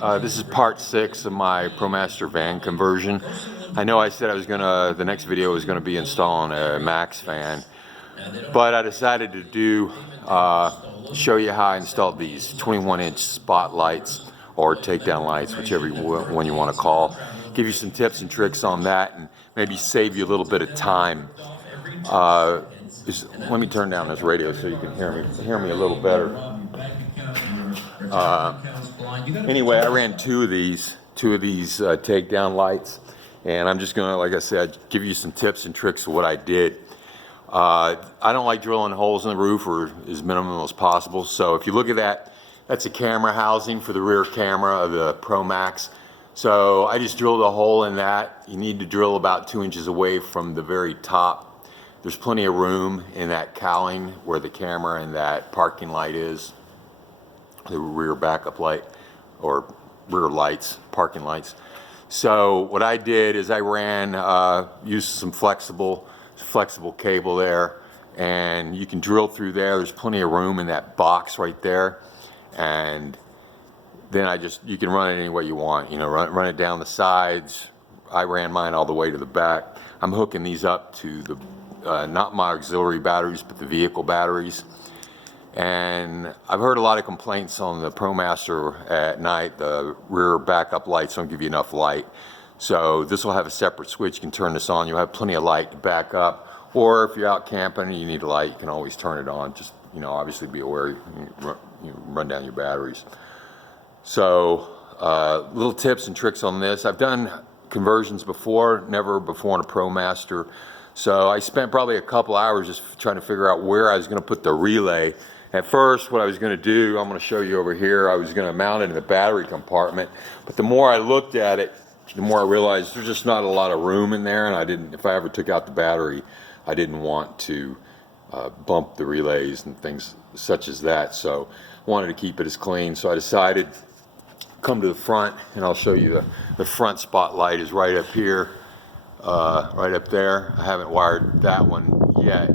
This is part 6 of my Promaster van conversion. I know I said the next video was gonna be installing a Max fan, but I decided to show you how I installed these 21-inch spotlights or takedown lights, whichever one you want to call. Give you some tips and tricks on that, and maybe save you a little bit of time. Let me turn down this radio so you can hear me a little better. Anyway, I ran two of these takedown lights, and I'm just gonna, like I said, give you some tips and tricks of what I did. I don't like drilling holes in the roof, or as minimal as possible. So if you look at that, that's a camera housing for the rear camera of the Pro Max. So I just drilled a hole in that. You need to drill about 2 inches away from the very top. There's plenty of room in that cowling where the camera and that parking light is, the rear backup light, or rear lights, parking lights. So what I did is I used some flexible cable there, and you can drill through there. There's plenty of room in that box right there, and then you can run it any way you want. You know, run it down the sides. I ran mine all the way to the back. I'm hooking these up to the not my auxiliary batteries, but the vehicle batteries. And I've heard a lot of complaints on the Promaster at night. The rear backup lights don't give you enough light. So this will have a separate switch. You can turn this on. You'll have plenty of light to back up. Or if you're out camping and you need a light, you can always turn it on. Just, you know, obviously be aware you run down your batteries. So little tips and tricks on this. I've done conversions before, never before in a Promaster. So I spent probably a couple hours just trying to figure out where I was going to put the relay. At first, what I was going to do, I'm going to show you over here, I was going to mount it in the battery compartment. But the more I looked at it, the more I realized there's just not a lot of room in there, and if I ever took out the battery, I didn't want to bump the relays and things such as that. So I wanted to keep it as clean. So I decided, come to the front, and I'll show you the front spotlight is right up here. Right up there. I haven't wired that one yet,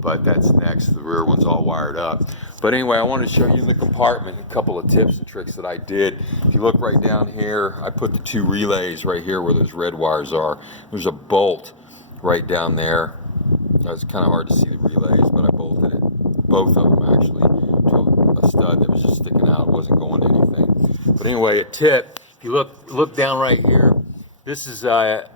but that's next. The rear one's all wired up. But anyway, I wanted to show you in the compartment a couple of tips and tricks that I did. If you look right down here, I put the 2 relays right here where those red wires are. There's a bolt right down there. It's kind of hard to see the relays, but I bolted it, both of them actually, to a stud that was just sticking out. It wasn't going to anything. But anyway, a tip, if you look down right here, this is a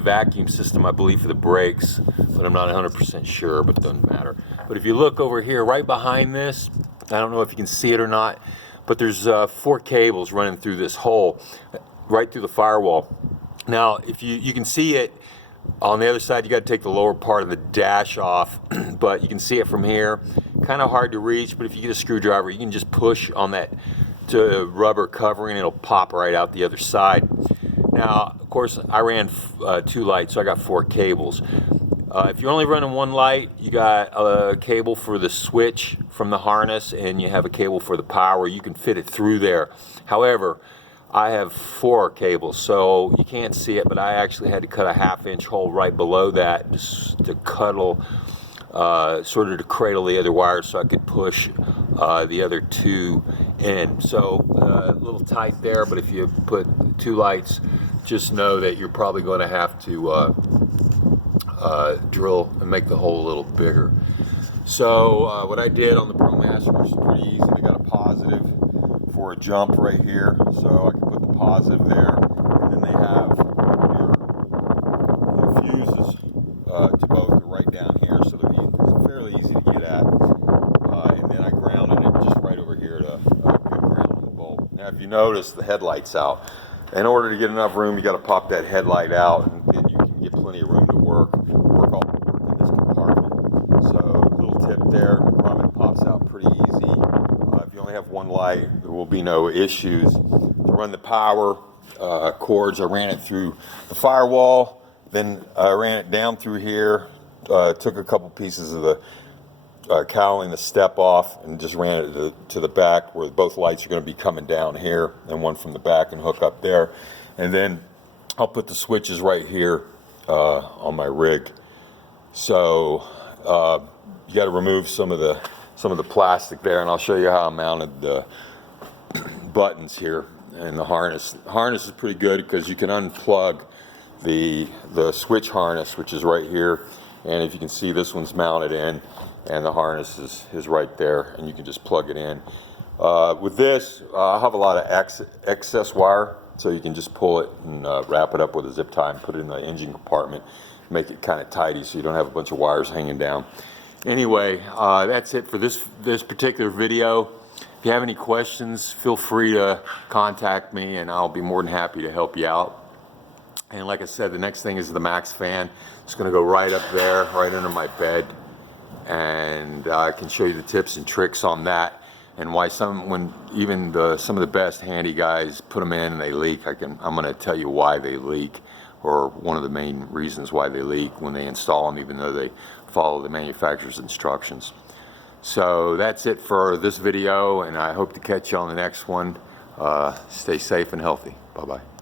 vacuum system, I believe, for the brakes, but I'm not 100% sure, but it doesn't matter. But if you look over here, right behind this, I don't know if you can see it or not, but there's 4 cables running through this hole, right through the firewall. Now, if you can see it on the other side, you got to take the lower part of the dash off, but you can see it from here. Kind of hard to reach, but if you get a screwdriver, you can just push on that rubber covering, it'll pop right out the other side. Now, of course, I ran 2 lights, so I got 4 cables. If you're only running 1 light, you got a cable for the switch from the harness, and you have a cable for the power. You can fit it through there. However, I have 4 cables, so you can't see it, but I actually had to cut a 1/2-inch hole right below that to cuddle, sort of to cradle the other wires so I could push the other 2 in. So a little tight there, but if you put 2 lights, just know that you're probably going to have to drill and make the hole a little bigger. So what I did on the Promaster was pretty easy. I got a positive for a jump right here, so I can put the positive there, and then they have your fuses to both are right down here, so they're fairly easy to get at. And then I grounded it just right over here to good ground on the bolt. Now, if you notice, the headlight's out. In order to get enough room, you got to pop that headlight out, and then you can get plenty of room to work in this compartment. So, little tip there: grommet pops out pretty easy. If you only have 1 light, there will be no issues. To run the power cords, I ran it through the firewall, then I ran it down through here, took a couple pieces of the cowling, the step off, and just ran it to the back where both lights are going to be coming down here, and one from the back and hook up there. And then I'll put the switches right here on my rig. So you got to remove some of the plastic there, and I'll show you how I mounted the buttons here. and the harness. The harness is pretty good because you can unplug the switch harness, which is right here, and if you can see, this one's mounted in, and the harness is right there, and you can just plug it in. With this, I have a lot of excess wire, so you can just pull it and wrap it up with a zip tie and put it in the engine compartment, make it kind of tidy so you don't have a bunch of wires hanging down. Anyway, that's it for this particular video. If you have any questions, feel free to contact me and I'll be more than happy to help you out. And like I said, the next thing is the Max fan. It's going to go right up there, right under my bed, and I can show you the tips and tricks on that, and why some of the best handy guys put them in and they leak. I'm going to tell you why they leak, or one of the main reasons why they leak when they install them, even though they follow the manufacturer's instructions. So that's it for this video, and I hope to catch you on the next one. Stay safe and healthy. Bye-bye.